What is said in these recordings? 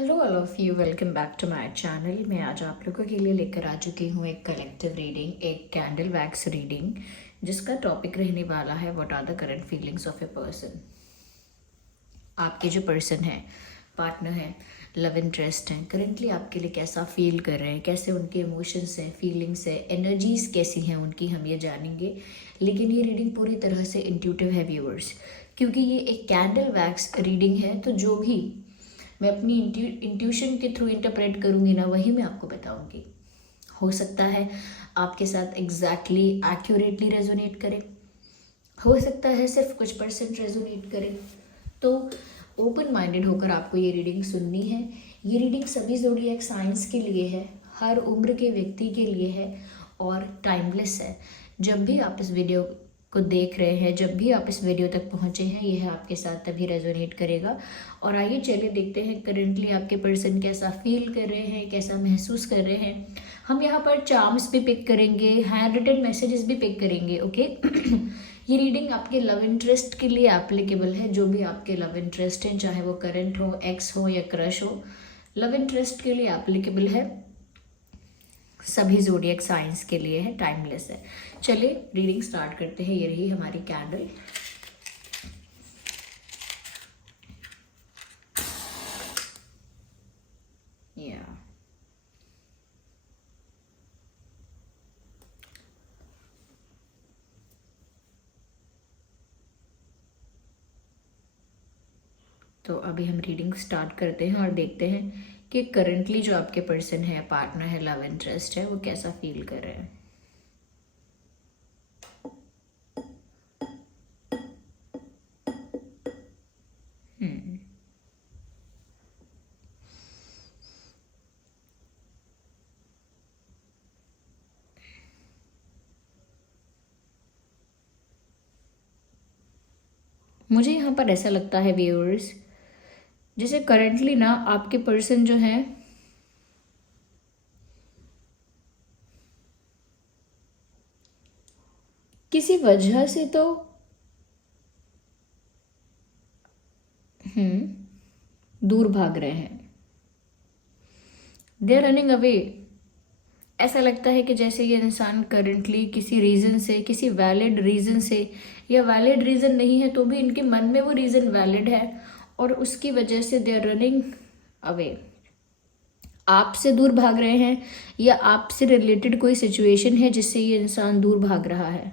Hello all of you, welcome back to my channel. मैं आज आप लोगों के लिए लेकर आ चुकी हूँ एक कलेक्टिव रीडिंग, एक कैंडल वैक्स रीडिंग, जिसका टॉपिक रहने वाला है what are the current feelings of a person. आपके जो पर्सन है, पार्टनर है, लव इंटरेस्ट है, करेंटली आपके लिए कैसा फील कर रहे हैं, कैसे उनके इमोशंस हैं, फीलिंग्स है, एनर्जीज कैसी हैं उनकी, हम ये जानेंगे। लेकिन ये रीडिंग पूरी तरह से इंट्यूटिव है व्यूअर्स, क्योंकि ये एक कैंडल वैक्स रीडिंग है। तो जो भी मैं अपनी इंट्यूशन के थ्रू इंटरप्रेट करूँगी ना, वही मैं आपको बताऊँगी। हो सकता है आपके साथ एग्जैक्टली एक्यूरेटली रेजोनेट करे, हो सकता है सिर्फ कुछ परसेंट रेजोनेट करे। तो ओपन माइंडेड होकर आपको ये रीडिंग सुननी है। ये रीडिंग सभी ज़ोडिएक साइंस के लिए है, हर उम्र के व्यक्ति के लिए है और टाइमलेस है। जब भी आप इस वीडियो को देख रहे हैं, जब भी आप इस वीडियो तक पहुंचे हैं, यह आपके साथ तभी रेजोनेट करेगा। और आइए चलिए देखते हैं करेंटली आपके पर्सन कैसा फील कर रहे हैं, कैसा महसूस कर रहे हैं। हम यहाँ पर चार्म्स भी पिक करेंगे, हैंड रिटन मैसेजेस भी पिक करेंगे, ओके। ये रीडिंग आपके लव इंटरेस्ट के लिए एप्लीकेबल है। जो भी आपके लव इंटरेस्ट हैं, चाहे वो करंट हो, एक्स हो या क्रश हो, लव इंटरेस्ट के लिए एप्लीकेबल है। सभी ज़ोडिएक साइंस के लिए है, टाइमलेस है। चलिए रीडिंग स्टार्ट करते हैं। ये रही हमारी कैंडल। या तो अभी हम रीडिंग स्टार्ट करते हैं और देखते हैं कि करंटली जो आपके पर्सन है, पार्टनर है, लव इंटरेस्ट है, वो कैसा फील कर रहे हैं। मुझे यहाँ पर ऐसा लगता है व्यूअर्स, जैसे करंटली ना आपके पर्सन जो है किसी वजह से तो दूर भाग रहे हैं। They are running away. ऐसा लगता है कि जैसे ये इंसान करंटली किसी रीज़न से, किसी वैलिड रीज़न से, या वैलिड रीज़न नहीं है तो भी इनके मन में वो रीज़न वैलिड है और उसकी वजह से दे आर रनिंग अवे। आपसे दूर भाग रहे हैं या आपसे रिलेटेड कोई सिचुएशन है जिससे ये इंसान दूर भाग रहा है।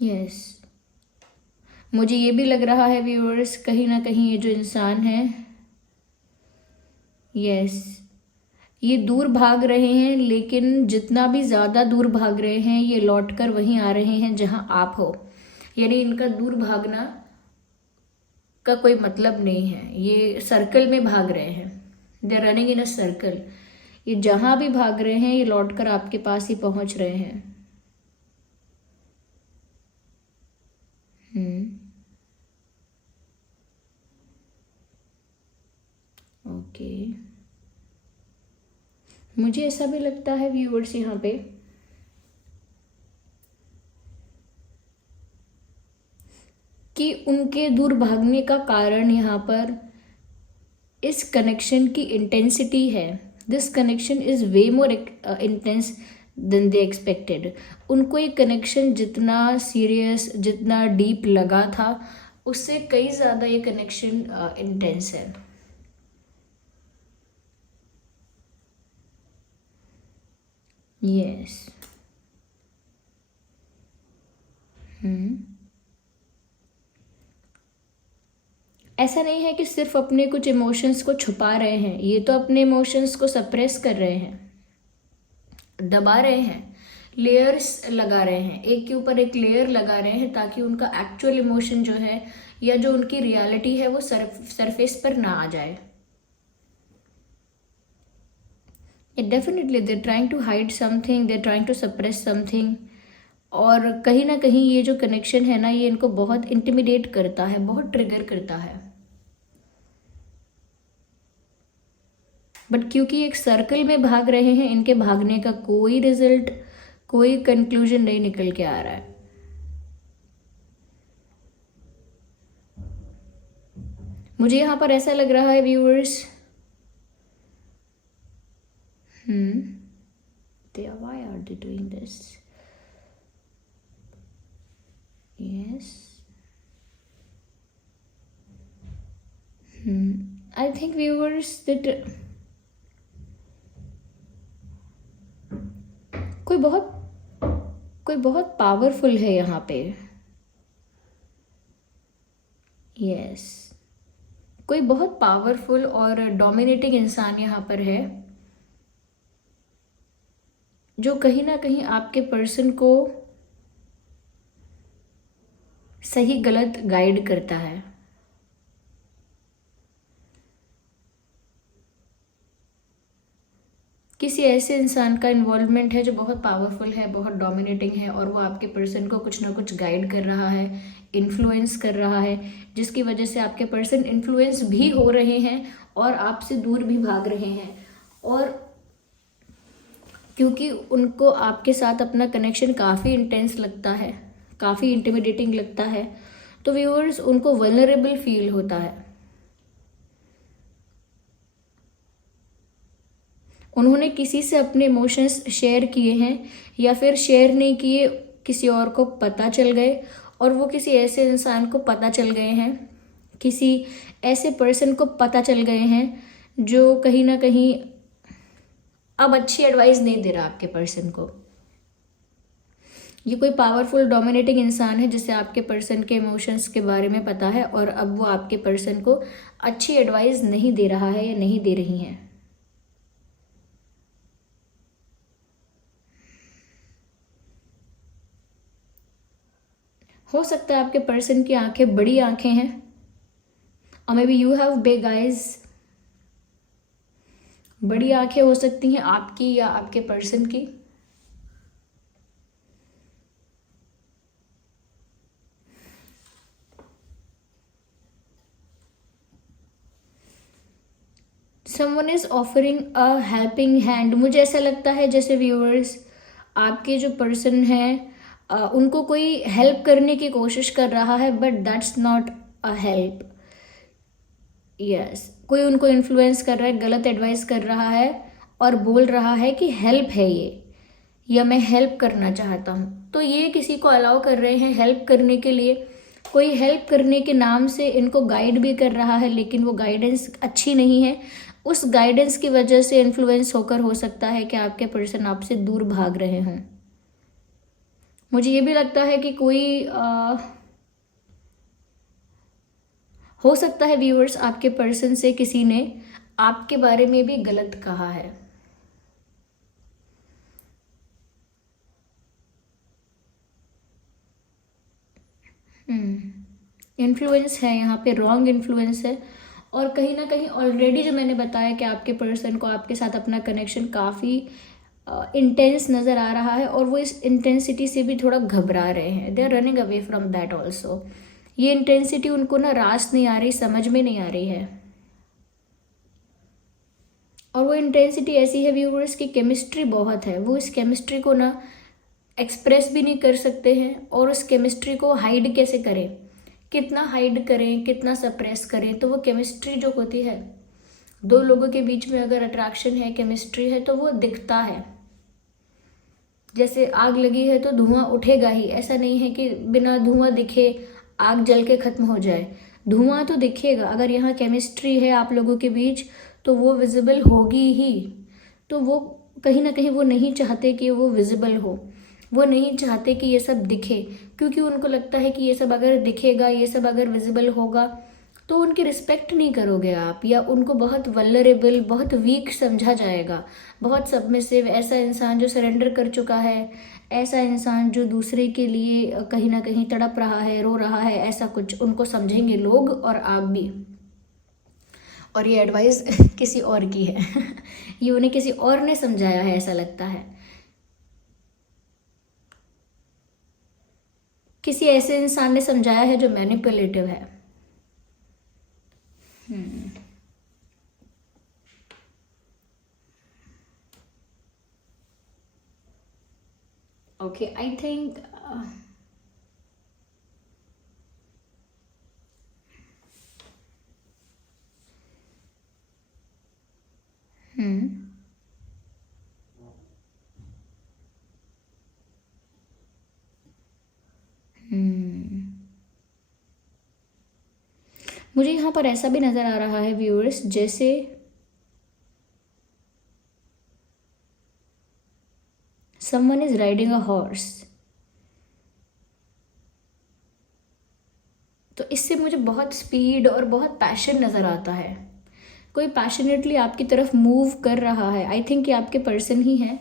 यस, मुझे ये भी लग रहा है व्यूअर्स, कहीं ना कहीं ये जो इंसान है, यस, ये दूर भाग रहे हैं, लेकिन जितना भी ज़्यादा दूर भाग रहे हैं, ये लौट कर वहीं आ रहे हैं जहां आप हो। यानी इनका दूर भागना का कोई मतलब नहीं है, ये सर्कल में भाग रहे हैं। They are running in a circle. ये जहां भी भाग रहे हैं, ये लौट कर आपके पास ही पहुंच रहे हैं। ओके, मुझे ऐसा भी लगता है व्यूअर्स यहाँ पे कि उनके दूर भागने का कारण यहाँ पर इस कनेक्शन की इंटेंसिटी है। This connection is way more intense than they expected. उनको ये कनेक्शन जितना सीरियस, जितना डीप लगा था, उससे कई ज़्यादा ये कनेक्शन इंटेंस है। यस। ऐसा नहीं है कि सिर्फ अपने कुछ इमोशंस को छुपा रहे हैं, ये तो अपने इमोशंस को सप्रेस कर रहे हैं, दबा रहे हैं, लेयर्स लगा रहे हैं, एक के ऊपर एक लेयर लगा रहे हैं, ताकि उनका एक्चुअल इमोशन जो है या जो उनकी रियलिटी है वो सरफेस पर ना आ जाए। Definitely they trying to hide something, they trying to suppress something. और कहीं ना कहीं ये जो कनेक्शन है ना, ये इनको बहुत इंटिमिडेट करता है, बहुत ट्रिगर करता है। बट क्योंकि एक सर्कल में भाग रहे हैं, इनके भागने का कोई रिजल्ट, कोई कंक्लूजन नहीं निकल के आ रहा है। मुझे यहाँ पर ऐसा लग रहा है viewers, why are they doing this? Yes. I think viewers that कोई बहुत पावरफुल है यहाँ पे। यस, कोई बहुत पावरफुल और डोमिनेटिंग इंसान यहाँ पर है, जो कहीं ना कहीं आपके पर्सन को सही गलत गाइड करता है। किसी ऐसे इंसान का इन्वॉल्वमेंट है जो बहुत पावरफुल है, बहुत डोमिनेटिंग है, और वो आपके पर्सन को कुछ ना कुछ गाइड कर रहा है, इन्फ्लुएंस कर रहा है, जिसकी वजह से आपके पर्सन इन्फ्लुएंस भी हो रहे हैं और आपसे दूर भी भाग रहे हैं। और क्योंकि उनको आपके साथ अपना कनेक्शन काफ़ी इंटेंस लगता है, काफ़ी इंटिमिडेटिंग लगता है, तो व्यूअर्स उनको वल्नरेबल फील होता है। उन्होंने किसी से अपने इमोशंस शेयर किए हैं या फिर शेयर नहीं किए, किसी और को पता चल गए, और वो किसी ऐसे इंसान को पता चल गए हैं, किसी ऐसे पर्सन को पता चल गए हैं जो कहीं ना कहीं अब अच्छी एडवाइस नहीं दे रहा आपके पर्सन को। ये कोई पावरफुल डोमिनेटिंग इंसान है जिसे आपके पर्सन के इमोशंस के बारे में पता है, और अब वो आपके पर्सन को अच्छी एडवाइस नहीं दे रहा है या नहीं दे रही है। हो सकता है आपके पर्सन की आंखें बड़ी आंखें हैं, और may be you have big eyes. बड़ी आंखें हो सकती हैं आपकी या आपके पर्सन की। Someone is offering a helping hand. मुझे ऐसा लगता है जैसे व्यूअर्स आपके जो पर्सन है उनको कोई हेल्प करने की कोशिश कर रहा है, but that's not a help. Yes, कोई उनको इन्फ्लुएंस कर रहा है, गलत एडवाइस कर रहा है और बोल रहा है कि हेल्प है ये, या मैं हेल्प करना चाहता हूँ। तो ये किसी को अलाउ कर रहे हैं हेल्प करने के लिए। कोई हेल्प करने के नाम से इनको गाइड भी कर रहा है, लेकिन वो गाइडेंस अच्छी नहीं है। उस गाइडेंस की वजह से इन्फ्लुएंस होकर हो सकता है कि आपके पर्सन आपसे दूर भाग रहे हों। मुझे ये भी लगता है कि कोई हो सकता है व्यूअर्स आपके पर्सन से किसी ने आपके बारे में भी गलत कहा है। इन्फ्लुएंस है यहाँ पे, रॉन्ग इन्फ्लुएंस है, और कहीं ना कहीं ऑलरेडी जो मैंने बताया कि आपके पर्सन को आपके साथ अपना कनेक्शन काफ़ी इंटेंस नज़र आ रहा है, और वो इस इंटेंसिटी से भी थोड़ा घबरा रहे हैं। They are running away from that also. ये इंटेंसिटी उनको ना रास नहीं आ रही, समझ में नहीं आ रही है, और वो इंटेंसिटी ऐसी है व्यूअर्स की केमिस्ट्री बहुत है। वो इस केमिस्ट्री को ना एक्सप्रेस भी नहीं कर सकते हैं, और उस केमिस्ट्री को हाइड कैसे करें, कितना हाइड करें, कितना सप्रेस करें। तो वो केमिस्ट्री जो होती है, दो लोगों के बीच में अगर अट्रैक्शन है, केमिस्ट्री है, तो वो दिखता है। जैसे आग लगी है तो धुआं उठेगा ही, ऐसा नहीं है कि बिना धुआं दिखे आग जल के खत्म हो जाए। धुआं तो दिखेगा। अगर यहाँ केमिस्ट्री है आप लोगों के बीच तो वो विजिबल होगी ही। तो वो कहीं ना कहीं वो नहीं चाहते कि वो विजिबल हो, वो नहीं चाहते कि ये सब दिखे, क्योंकि उनको लगता है कि ये सब अगर दिखेगा, ये सब अगर विजिबल होगा तो उनकी रिस्पेक्ट नहीं करोगे आप, या उनको बहुत वल्नरेबल, बहुत वीक समझा जाएगा, बहुत सबमिसिव। ऐसा इंसान जो सरेंडर कर चुका है, ऐसा इंसान जो दूसरे के लिए कहीं ना कहीं तड़प रहा है, रो रहा है, ऐसा कुछ उनको समझेंगे लोग, और आप भी। और ये एडवाइस किसी और की है ये उन्हें किसी और ने समझाया है, ऐसा लगता है। किसी ऐसे इंसान ने समझाया है जो मैनिपुलेटिव है। ओके, आई थिंक मुझे यहाँ पर ऐसा भी नज़र आ रहा है व्यूअर्स, जैसे someone is riding a horse। तो इससे मुझे बहुत स्पीड और बहुत पैशन नज़र आता है। कोई पैशनेटली आपकी तरफ मूव कर रहा है। आई थिंक ये आपके पर्सन ही हैं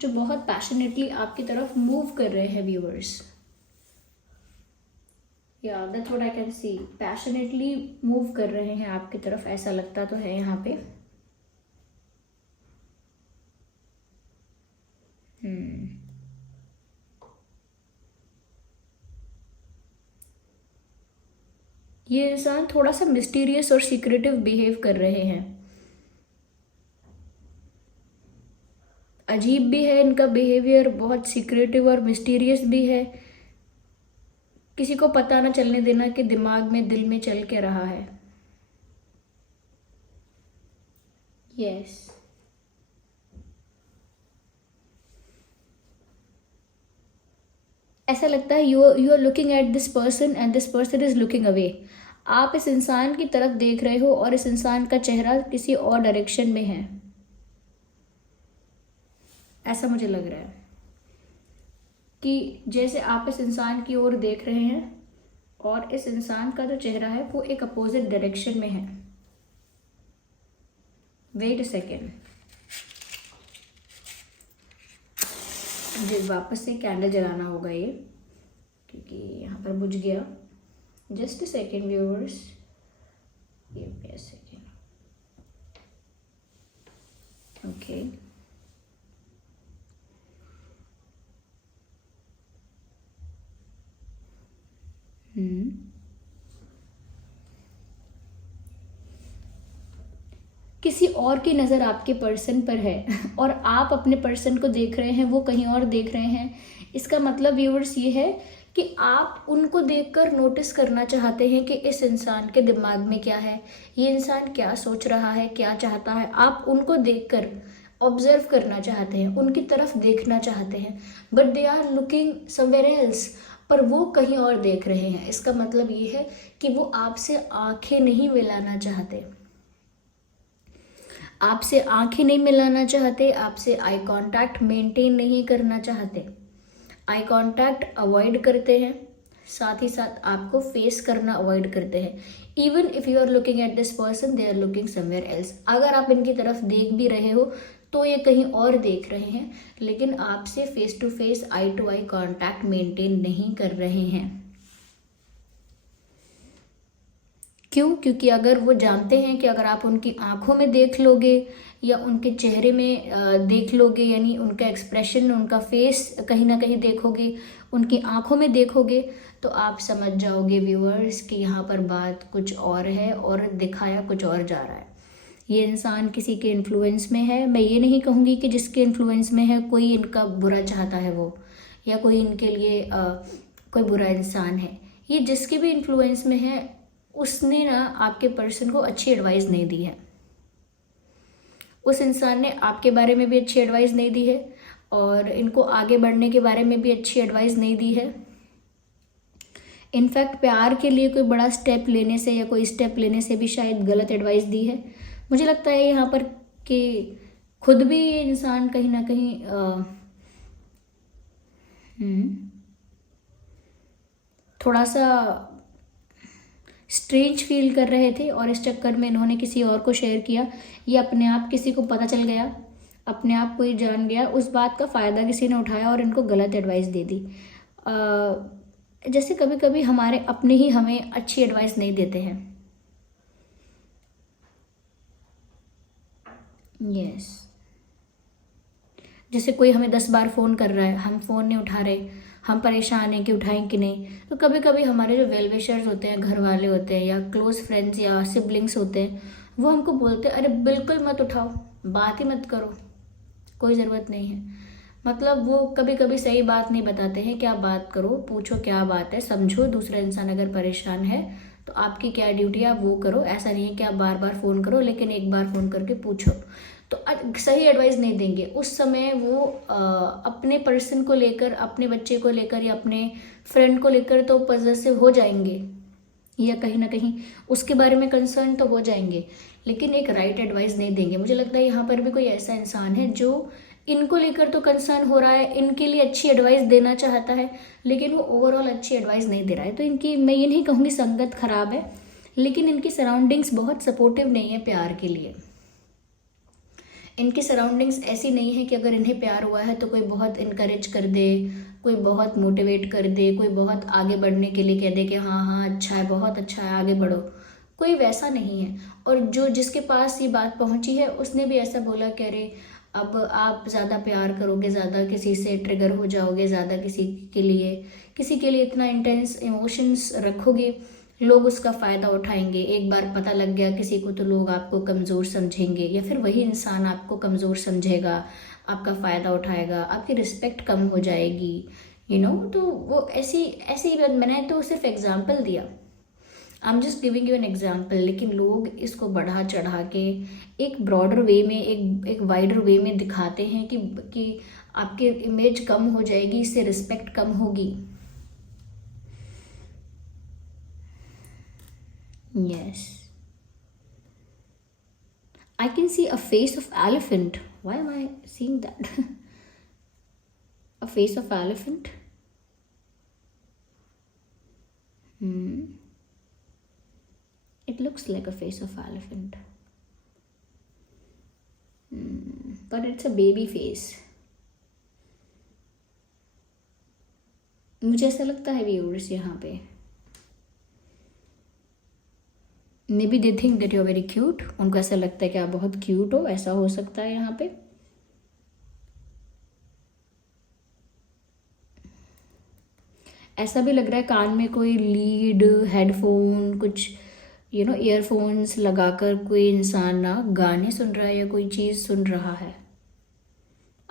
जो बहुत पैशनेटली आपकी तरफ मूव कर रहे हैं व्यूअर्स। या that's what I can see, passionately move कर रहे हैं आपकी तरफ, ऐसा लगता तो है यहाँ पे। ये इंसान थोड़ा सा मिस्टीरियस और सीक्रेटिव बिहेव कर रहे हैं। अजीब भी है इनका बिहेवियर, बहुत सीक्रेटिव और मिस्टीरियस भी है। किसी को पता ना चलने देना कि दिमाग में, दिल में चल के रहा है। यस, ऐसा लगता है you are looking at this person and this person is looking away. आप इस इंसान की तरफ देख रहे हो और इस इंसान का चेहरा किसी और डायरेक्शन में है, ऐसा मुझे लग रहा है कि जैसे आप इस इंसान की ओर देख रहे हैं और इस इंसान का जो चेहरा है वो एक अपोजिट डायरेक्शन में है। वेट अ सेकेंड, मुझे वापस से कैंडल जलाना होगा ये, क्योंकि यहाँ पर बुझ गया। Just a second viewers, give me a second. Okay, किसी और की नज़र आपके पर्सन पर है और आप अपने पर्सन को देख रहे हैं, वो कहीं और देख रहे हैं। इसका मतलब व्यूअर्स ये है कि आप उनको देखकर नोटिस करना चाहते हैं कि इस इंसान के दिमाग में क्या है, ये इंसान क्या सोच रहा है, क्या चाहता है। आप उनको देखकर ऑब्जर्व करना चाहते हैं, उनकी तरफ देखना चाहते हैं, but they are looking somewhere else, पर वो कहीं और देख रहे हैं। इसका मतलब ये है कि वो आपसे आंखें नहीं मिलाना चाहते, आपसे आंखें नहीं मिलाना चाहते, आपसे आई कांटेक्ट मेंटेन नहीं करना चाहते, आई कांटेक्ट अवॉइड करते हैं, साथ ही साथ आपको फेस करना अवॉइड करते हैं। Even if you are looking at this person, they are looking somewhere else. अगर आप इनकी तरफ देख भी रहे हो तो ये कहीं और देख रहे हैं, लेकिन आपसे face to face, eye to eye contact maintain नहीं कर रहे हैं। क्यों? क्योंकि अगर वो जानते हैं कि अगर आप उनकी आंखों में देख लोगे या उनके चेहरे में देख लोगे, यानी उनका एक्सप्रेशन, उनका फेस कहीं ना कहीं देखोगे, उनकी आंखों में देखोगे, तो आप समझ जाओगे व्यूअर्स कि यहाँ पर बात कुछ और है और दिखाया कुछ और जा रहा है। ये इंसान किसी के इन्फ्लुएंस में है। मैं ये नहीं कहूँगी कि जिसके इन्फ्लुएंस में है कोई इनका बुरा चाहता है वो, या कोई इनके लिए कोई बुरा इंसान है। ये जिसके भी इन्फ्लुएंस में है उसने ना आपके पर्सन को अच्छी एडवाइस नहीं दी है। उस इंसान ने आपके बारे में भी अच्छी एडवाइस नहीं दी है और इनको आगे बढ़ने के बारे में भी अच्छी एडवाइस नहीं दी है। इनफैक्ट प्यार के लिए कोई बड़ा स्टेप लेने से या कोई स्टेप लेने से भी शायद गलत एडवाइस दी है। मुझे लगता है यहाँ पर कि खुद भी ये इंसान कहीं ना कहीं थोड़ा सा स्ट्रेंज फील कर रहे थे और इस चक्कर में इन्होंने किसी और को शेयर किया। ये अपने आप किसी को पता चल गया, अपने आप कोई जान गया, उस बात का फ़ायदा किसी ने उठाया और इनको गलत एडवाइस दे दी। जैसे कभी कभी हमारे अपने ही हमें अच्छी एडवाइस नहीं देते हैं। यस, जैसे कोई हमें 10 बार फ़ोन कर रहा है, हम फ़ोन नहीं उठा रहे, हम परेशान हैं कि उठाएं कि नहीं। तो कभी कभी हमारे जो वेल विशर्स होते हैं, घर वाले होते हैं या क्लोज फ्रेंड्स या सिबलिंग्स होते हैं, वो हमको बोलते हैं अरे बिल्कुल मत उठाओ, बात ही मत करो, कोई ज़रूरत नहीं है। मतलब वो कभी कभी सही बात नहीं बताते हैं, क्या बात करो, पूछो क्या बात है, समझो। दूसरा इंसान अगर परेशान है तो आपकी क्या ड्यूटी है, आप वो करो। ऐसा नहीं है कि आप बार बार फ़ोन करो, लेकिन एक बार फ़ोन करके पूछो। तो सही एडवाइस नहीं देंगे। उस समय वो अपने पर्सन को लेकर, अपने बच्चे को लेकर या अपने फ्रेंड को लेकर तो पॉसेसिव हो जाएंगे, या कहीं ना कहीं उसके बारे में कंसर्न तो हो जाएंगे, लेकिन एक राइट एडवाइस नहीं देंगे। मुझे लगता है यहाँ पर भी कोई ऐसा इंसान है जो इनको लेकर तो कंसर्न हो रहा है, इनके लिए अच्छी एडवाइस देना चाहता है, लेकिन वो ओवरऑल अच्छी एडवाइस नहीं दे रहा है। तो इनकी, मैं ये नहीं कहूँगी संगत खराब है, लेकिन इनकी सराउंडिंग्स बहुत सपोर्टिव नहीं है प्यार के लिए। इनकी सराउंडिंग्स ऐसी नहीं है कि अगर इन्हें प्यार हुआ है तो कोई बहुत इनकरेज कर दे, कोई बहुत मोटिवेट कर दे, कोई बहुत आगे बढ़ने के लिए कह दे कि हाँ हाँ अच्छा है, बहुत अच्छा है, आगे बढ़ो। कोई वैसा नहीं है। और जो जिसके पास ये बात पहुंची है उसने भी ऐसा बोला कि अरे अब आप ज़्यादा प्यार करोगे, ज़्यादा किसी से ट्रिगर हो जाओगे, ज़्यादा किसी के लिए इतना इंटेंस इमोशंस रखोगे, लोग उसका फ़ायदा उठाएंगे। एक बार पता लग गया किसी को तो लोग आपको कमज़ोर समझेंगे, या फिर वही इंसान आपको कमज़ोर समझेगा, आपका फ़ायदा उठाएगा, आपकी रिस्पेक्ट कम हो जाएगी, तो वो ऐसी ही बात। मैंने तो सिर्फ एग्जाम्पल दिया, I am just giving you an example, लेकिन लोग इसको बढ़ा चढ़ा के एक ब्रॉडर वे में, एक वाइडर वे में दिखाते हैं कि आपकी इमेज कम हो जाएगी, इससे रिस्पेक्ट कम होगी। Yes. I can see a face of elephant. Why am I seeing that? A face of elephant? It looks like a face of elephant. But it's a baby face. मुझे ऐसा लगता है viewers यहाँ पे, may be they think that you are very cute. उनको ऐसा लगता है कि आप बहुत क्यूट हो, ऐसा हो सकता है यहाँ पे। ऐसा भी लग रहा है कान में कोई लीड, हेडफोन, कुछ ईयरफोन्स लगाकर कोई इंसान ना गाने सुन रहा है या कोई चीज़ सुन रहा है।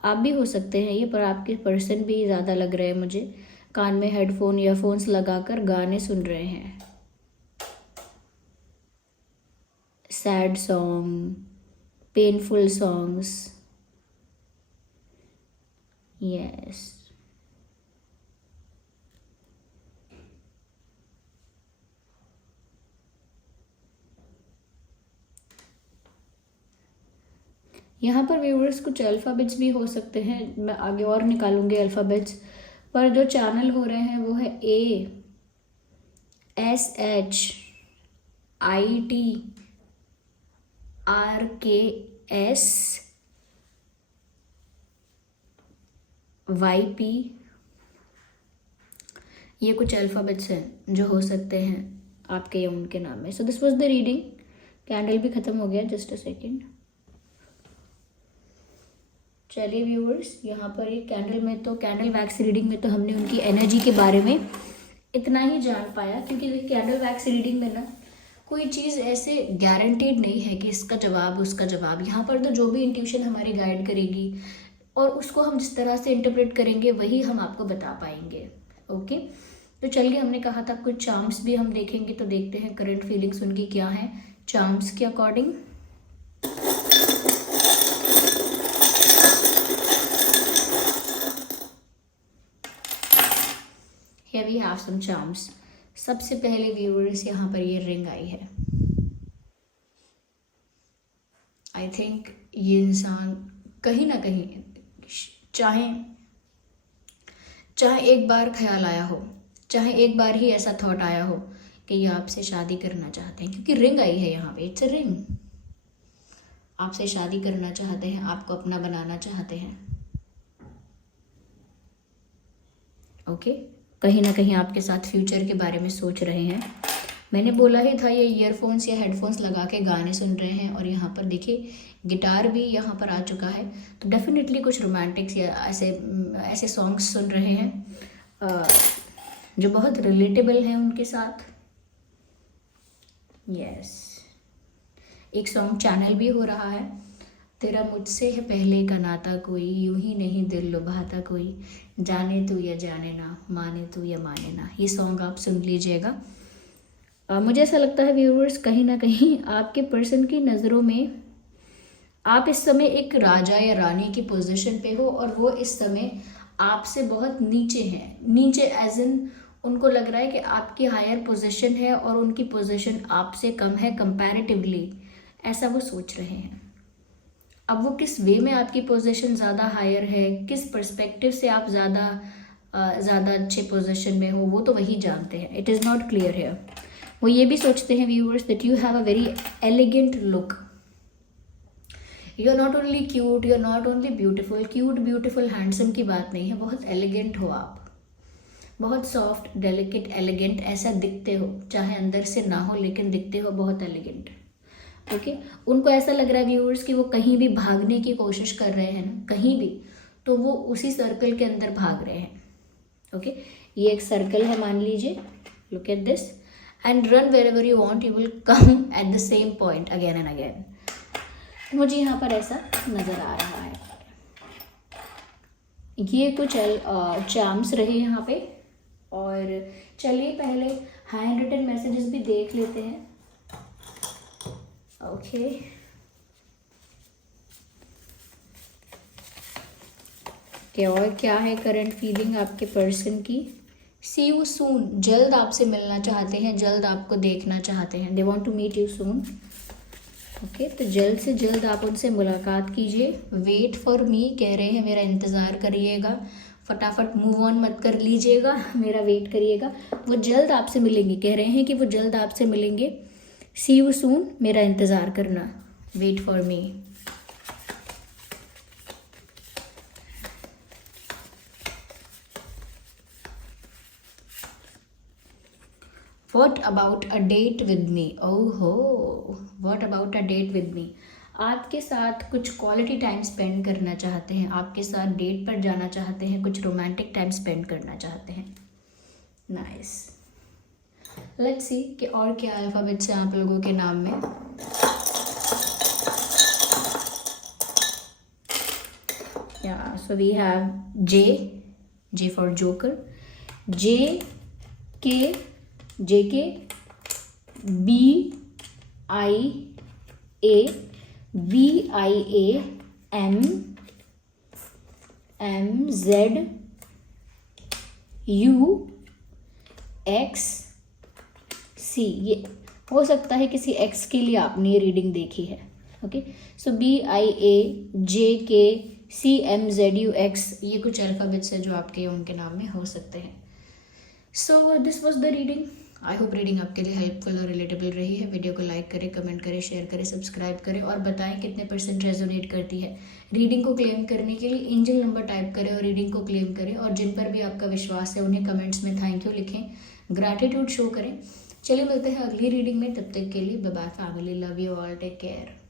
आप भी हो सकते हैं ये, पर आपके पर्सन भी ज़्यादा लग रहे हैं मुझे, कान में हेडफोन, ईयरफोन्स लगाकर गाने सुन रहे हैं। Sad song, painful songs. Yes, यहाँ पर व्यूअर्स कुछ अल्फ़ाबेट्स भी हो सकते हैं, मैं आगे और निकालूंगी अल्फ़ाबेट्स, पर जो चैनल हो रहे हैं वो है ASHITRKSYP। ये कुछ अल्फ़ाबेट्स हैं जो हो सकते हैं आपके या उनके नाम में। So this was the reading. Candle भी ख़त्म हो गया, जस्ट अ सेकेंड। चलिए व्यूअर्स, यहाँ पर ये कैंडल वैक्स रीडिंग में तो हमने उनकी एनर्जी के बारे में इतना ही जान पाया, क्योंकि कैंडल वैक्स रीडिंग में ना कोई चीज़ ऐसे गारंटीड नहीं है कि इसका जवाब उसका जवाब। यहाँ पर तो जो भी इंट्यूशन हमारी गाइड करेगी और उसको हम जिस तरह से इंटरप्रेट करेंगे वही हम आपको बता पाएंगे। ओके, तो चलिए, हमने कहा था कुछ चार्म्स भी हम देखेंगे, तो देखते हैं करंट फीलिंग्स उनकी क्या है चार्म्स के according. Here we have some charms। सबसे पहले व्यूअर्स यहाँ पर ये रिंग आई है। आई थिंक ये इंसान कहीं ना कहीं, चाहे एक बार ख्याल आया हो, चाहे एक बार ही ऐसा थॉट आया हो कि ये आपसे शादी करना चाहते हैं, क्योंकि रिंग आई है यहाँ पे, इट्स अ रिंग। आपसे शादी करना चाहते हैं, आपको अपना बनाना चाहते हैं। ओके, कहीं ना कहीं आपके साथ फ्यूचर के बारे में सोच रहे हैं। मैंने बोला ही था ये ईयरफोन्स या हेडफोन्स लगा के गाने सुन रहे हैं, और यहाँ पर देखिए गिटार भी यहाँ पर आ चुका है, तो डेफिनेटली कुछ रोमांटिक्स या ऐसे सॉन्ग्स सुन रहे हैं जो बहुत रिलेटेबल हैं उनके साथ। यस, एक सॉन्ग चैनल भी हो रहा है, तेरा मुझसे है पहले का नाता कोई, यूं ही नहीं दिल लुभाता कोई, जाने तू या जाने ना, माने तू या माने ना। ये सॉन्ग आप सुन लीजिएगा। मुझे ऐसा लगता है व्यूअर्स, कहीं ना कहीं आपके पर्सन की नज़रों में आप इस समय एक राजा या रानी की पोजीशन पे हो, और वो इस समय आपसे बहुत नीचे हैं। नीचे एज इन उनको लग रहा है कि आपकी हायर पोजीशन है और उनकी पोजीशन आपसे कम है कंपैरेटिवली, ऐसा वो सोच रहे हैं। अब वो किस वे में आपकी पोजीशन ज़्यादा हायर है, किस पर्सपेक्टिव से आप ज़्यादा अच्छे पोजीशन में हो, वो तो वही जानते हैं। इट इज़ नॉट क्लियर है। वो ये भी सोचते हैं viewers that you have a very elegant look. You are not only cute, you are not only beautiful. Cute beautiful handsome की बात नहीं है, बहुत एलिगेंट हो आप, बहुत सॉफ्ट डेलिकेट एलिगेंट ऐसा दिखते हो, चाहे अंदर से ना हो लेकिन दिखते हो बहुत एलिगेंट। ओके उनको ऐसा लग रहा है व्यूअर्स कि वो कहीं भी भागने की कोशिश कर रहे हैं ना, कहीं भी, तो वो उसी सर्कल के अंदर भाग रहे हैं। ओके ये एक सर्कल है मान लीजिए, look at this, and run wherever you want, you will come at the same point again and again. मुझे यहाँ पर ऐसा नज़र आ रहा है। ये कुछ चार्म्स रहे यहाँ पे। और चलिए पहले हैंड रिटन मैसेजेस भी देख लेते हैं। ओके और क्या है करंट फीलिंग आपके पर्सन की? सी यू सून, जल्द आपसे मिलना चाहते हैं, जल्द आपको देखना चाहते हैं। They want to meet you soon. Okay तो जल्द से जल्द आप उनसे मुलाकात कीजिए। वेट फॉर मी कह रहे हैं, मेरा इंतज़ार करिएगा, फटाफट मूव ऑन मत कर लीजिएगा, मेरा वेट करिएगा। वो जल्द आपसे मिलेंगे, कह रहे हैं कि वो जल्द आपसे मिलेंगे। सी यू सून, मेरा इंतज़ार करना, wait for me. What about a date with me? ओहो, what about a date with me? आपके साथ कुछ क्वालिटी टाइम स्पेंड करना चाहते हैं, आपके साथ डेट पर जाना चाहते हैं, कुछ रोमांटिक टाइम स्पेंड करना चाहते हैं। नाइस, लेट्स सी कि और क्या अल्फ़ाबेट्स हैं आप लोगों के नाम में। या so we have J for joker, JK, BIA, VIA, MZ, UXC। ये हो सकता है किसी एक्स के लिए आपने ये रीडिंग देखी है। Okay so BIA, JK, CMZUX, ये कुछ अल्फ़ाबेट्स है जो आपके उनके नाम में हो सकते हैं। So this was the reading. I hope reading आपके लिए हेल्पफुल और रिलेटेबल रही है। वीडियो को लाइक करें, कमेंट करें, शेयर करें, सब्सक्राइब करें और बताएं कितने % रेजोनेट करती है। रीडिंग को क्लेम करने के लिए एंजल नंबर टाइप करें और रीडिंग को क्लेम करें। और जिन पर भी आपका विश्वास है उन्हें कमेंट्स में थैंक यू लिखें, ग्रैटिट्यूड शो करें। चलिए मिलते हैं अगली रीडिंग में, तब तक के लिए bye bye family, love you all, take care.